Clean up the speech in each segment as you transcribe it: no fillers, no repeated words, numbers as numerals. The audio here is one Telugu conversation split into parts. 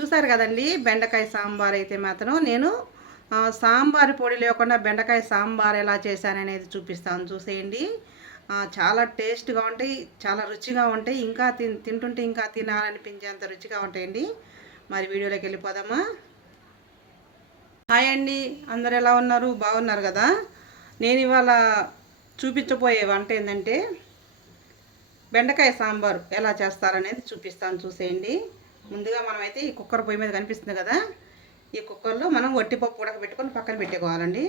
చూసారు కదండి, బెండకాయ సాంబార్ అయితే మాత్రం నేను సాంబార్ పొడి లేకుండా బెండకాయ సాంబార్ ఎలా చేశాననేది చూపిస్తాను, చూసేయండి. చాలా టేస్ట్గా ఉంటాయి, చాలా రుచిగా ఉంటాయి. ఇంకా తింటుంటే ఇంకా తినాలనిపించేంత రుచిగా ఉంటాయండి. మరి వీడియోలోకి వెళ్ళిపోదామా? హాయ్ అండి, అందరు ఎలా ఉన్నారు? బాగున్నారు కదా? నేను ఇవాళ చూపించబోయే వంట ఏంటంటే బెండకాయ సాంబార్ ఎలా చేస్తారనేది చూపిస్తాను, చూసేయండి. ముందుగా మనమైతే ఈ కుక్కర్ పొయ్యి మీద కనిపిస్తుంది కదా, ఈ కుక్కర్లో మనం వట్టిపప్పు ఉడకబెట్టుకొని పక్కన పెట్టుకోవాలండి.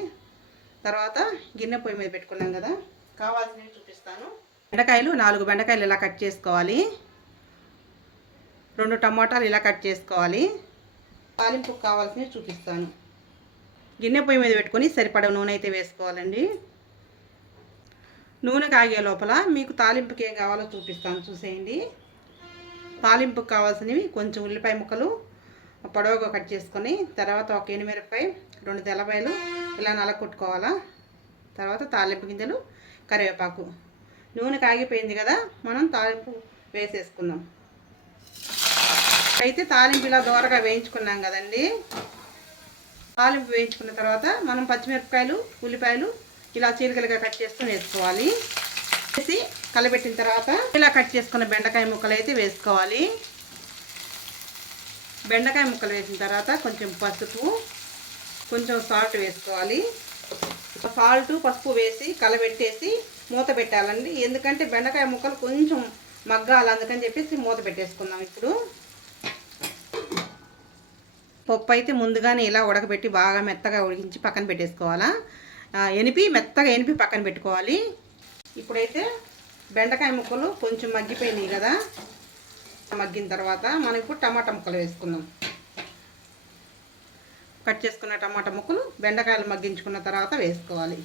తర్వాత గిన్నె పొయ్యి మీద పెట్టుకున్నాం కదా, కావాల్సినవి చూపిస్తాను. బెండకాయలు 4 బెండకాయలు ఇలా కట్ చేసుకోవాలి. 2 టమాటాలు ఇలా కట్ చేసుకోవాలి. తాలింపుకు కావాల్సినవి చూపిస్తాను. గిన్నె పొయ్యి మీద పెట్టుకొని సరిపడ నూనె అయితే వేసుకోవాలండి. నూనె కాగే లోపల మీకు తాలింపుకి ఏం కావాలో చూపిస్తాను, చూసేయండి. తాలింపుకి కావాల్సినవి కొంచెం ఉల్లిపాయ ముక్కలు పొడవుగా కట్ చేసుకొని, తర్వాత ఒక ఎనిమిరపకాయ, 2 తెల్లపాయలు ఇలా నలగొట్టుకోవాలా. తర్వాత తాలింపు గింజలు, కరివేపాకు. నూనె కాగిపోయింది కదా, మనం తాలింపు వేసేసుకుందాం. అయితే తాలింపు ఇలా దోరగా వేయించుకున్నాం కదండి. తాలింపు వేయించుకున్న తర్వాత మనం పచ్చిమిరపకాయలు, ఉల్లిపాయలు ఇలా చీలికలుగా కట్ చేసుకొని వేసుకోవాలి. వేసి కలబెట్టిన తర్వాత ఇలా కట్ చేసుకున్న బెండకాయ ముక్కలు అయితే వేసుకోవాలి. బెండకాయ ముక్కలు వేసిన తర్వాత కొంచెం పసుపు, కొంచెం సాల్ట్ వేసుకోవాలి. సాల్ట్, పసుపు వేసి కలబెట్టేసి మూత పెట్టాలండి. ఎందుకంటే బెండకాయ ముక్కలు కొంచెం మగ్గాలి, అందుకని చెప్పేసి మూత పెట్టేసుకుందాం. ఇప్పుడు పప్పు అయితే ముందుగానే ఇలా ఉడకబెట్టి బాగా మెత్తగా ఉడికించి పక్కన పెట్టేసుకోవాలా. మెత్తగా ఎనిపి పక్కన పెట్టుకోవాలి. ఇప్పుడైతే బెండకాయ ముక్కలు కొంచెం మగ్గిపోయినాయి కదా, మగ్గిన తర్వాత మనం ఇప్పుడు టమాటా ముక్కలు వేసుకుందాం. కట్ చేసుకున్న టమాటా ముక్కలు బెండకాయలు మగ్గించుకున్న తర్వాత వేసుకోవాలి.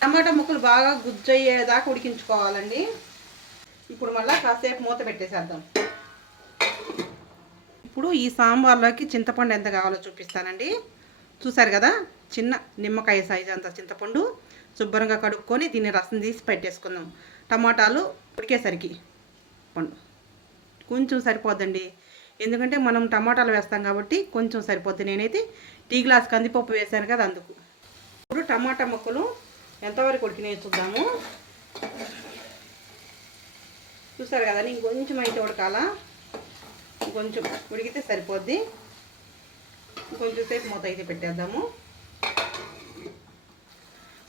టమాటా ముక్కలు బాగా గుజ్జయ్యేదాకా ఉడికించుకోవాలండి. ఇప్పుడు మళ్ళీ కాసేపు మూత పెట్టేసేద్దాం. ఇప్పుడు ఈ సాంబార్లోకి చింతపండు ఎంత కావాలో చూపిస్తానండి. చూసారు కదా, చిన్న నిమ్మకాయ సైజు అంత చింతపండు శుభ్రంగా కడుక్కొని దీన్ని రసం తీసి పెట్టేసుకుందాం. టమాటాలు ఉడికేసరికి పండు కొంచెం సరిపోద్దండి, ఎందుకంటే మనం టమాటాలు వేస్తాం కాబట్టి కొంచెం సరిపోద్ది. నేనైతే టీ గ్లాస్ కందిపప్పు వేసాను కదా, అందుకు. ఇప్పుడు టమాటా ముక్కలు ఎంతవరకు ఉడికినాయి చూద్దాము. చూసారు కదా, ఇంకొంచెం అయితే ఉడకాలా, ఇంకొంచెం ఉడికితే సరిపోద్ది. ఇంకొంచెం సేపు మూత అయితే పెట్టేద్దాము.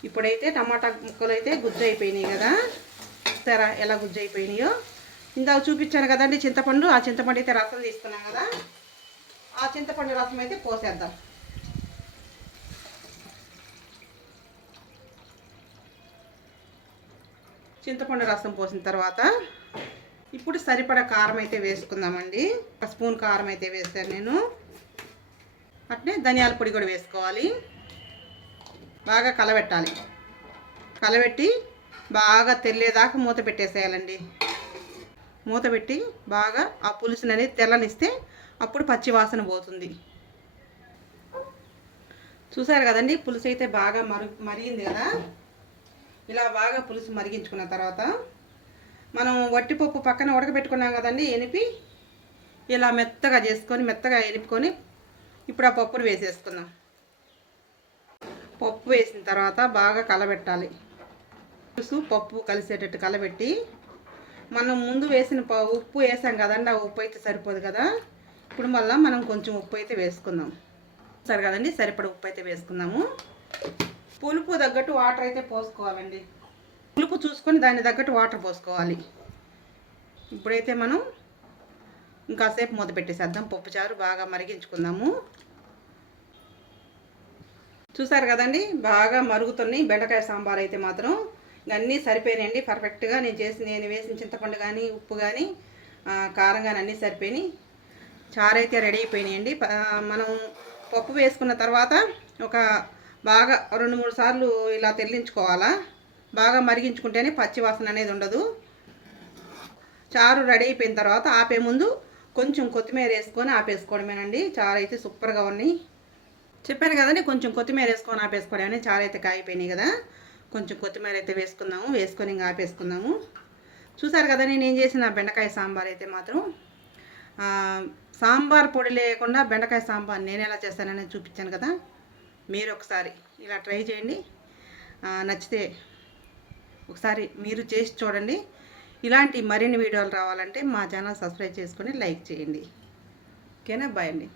ఇప్పుడైతే టమాటా ముక్కలు అయితే గుజ్జు అయిపోయినాయి కదా, సరే ఎలా గుజ్జు అయిపోయినాయో. ఇందాక చూపించాను కదండి చింతపండు, ఆ చింతపండు అయితే రసం తీసుకున్నాం కదా, ఆ చింతపండు రసం అయితే పోసేద్దాం. చింతపండు రసం పోసిన తర్వాత ఇప్పుడు సరిపడా కారం అయితే వేసుకుందామండి. 1 స్పూన్ కారం అయితే వేసాను నేను. అట్నే ధనియాల పొడి కూడా వేసుకోవాలి. బాగా కలబెట్టాలి. కలబెట్టి బాగా తెల్లేదాకా మూత పెట్టేసేయాలండి. మూత పెట్టి బాగా ఆ పులుసుని అనేది తెల్లనిస్తే అప్పుడు పచ్చి వాసన పోతుంది. చూసారు కదండి, పులుసు అయితే బాగా మరిగింది కదా. ఇలా బాగా పులుసు మరిగించుకున్న తర్వాత మనం వట్టిపప్పు పక్కన ఉడకబెట్టుకున్నాం కదండి, ఎనిపి ఇలా మెత్తగా చేసుకొని మెత్తగా ఎనిపుకొని ఇప్పుడు ఆ పప్పును వేసేసుకుందాం. పప్పు వేసిన తర్వాత బాగా కలబెట్టాలి. పులుసు పప్పు కలిసేటట్టు కలబెట్టి, మనం ముందు వేసిన ఉప్పు వేసాం కదండి, ఆ ఉప్పు అయితే సరిపోదు కదా. ఇప్పుడు మళ్ళీ మనం కొంచెం ఉప్పు అయితే వేసుకుందాం. సరే కదండి, సరిపడ ఉప్పు అయితే వేసుకుందాము. పులుపు తగ్గట్టు వాటర్ అయితే పోసుకోవాలండి. పులుపు చూసుకొని దాన్ని తగ్గట్టు వాటర్ పోసుకోవాలి. ఇప్పుడైతే మనం ఇంకాసేపు మూత పెట్టేసేద్దాం. పప్పుచారు బాగా మరిగించుకుందాము. చూసారు కదండి, బాగా మరుగుతున్నాయి బెండకాయ సాంబార్ అయితే మాత్రం. అన్నీ సరిపోయినాయండి పర్ఫెక్ట్గా. నేను వేసిన చింతపండు కానీ, ఉప్పు కానీ, కారం కానీ అన్నీ సరిపోయినాయి. చారు అయితే రెడీ అయిపోయినాయండి. మనం పప్పు వేసుకున్న తర్వాత ఒక బాగా 2-3 సార్లు ఇలా తెల్లించుకోవాలా. బాగా మరిగించుకుంటేనే పచ్చి వాసన అనేది ఉండదు. చారు రెడీ అయిపోయిన తర్వాత ఆపే ముందు కొంచెం కొత్తిమీర వేసుకొని ఆపేసుకోవడమేనండి. చారు అయితే సూపర్గా ఉన్నాయి. చెప్పాను కదండి, కొంచెం కొత్తిమీర వేసుకొని ఆపేసుకోవడమని. చారు అయితే కాగిపోయినాయి కదా, కొంచెం కొత్తిమీర అయితే వేసుకుందాము. వేసుకొని ఇంకా ఆపేసుకుందాము. చూసారు కదా, నేను ఏం చేసిన బెండకాయ సాంబార్ అయితే మాత్రం సాంబార్ పొడి లేకుండా బెండకాయ సాంబార్ నేను ఎలా చేస్తానని చూపించాను కదా, మీరు ఒకసారి ఇలా ట్రై చేయండి. నచ్చితే ఒకసారి మీరు చేసి చూడండి. ఇలాంటి మరిన్ని వీడియోలు రావాలంటే మా ఛానల్ సబ్స్క్రైబ్ చేసుకొని లైక్ చేయండి. ఓకేనా? బాయ్ అండి.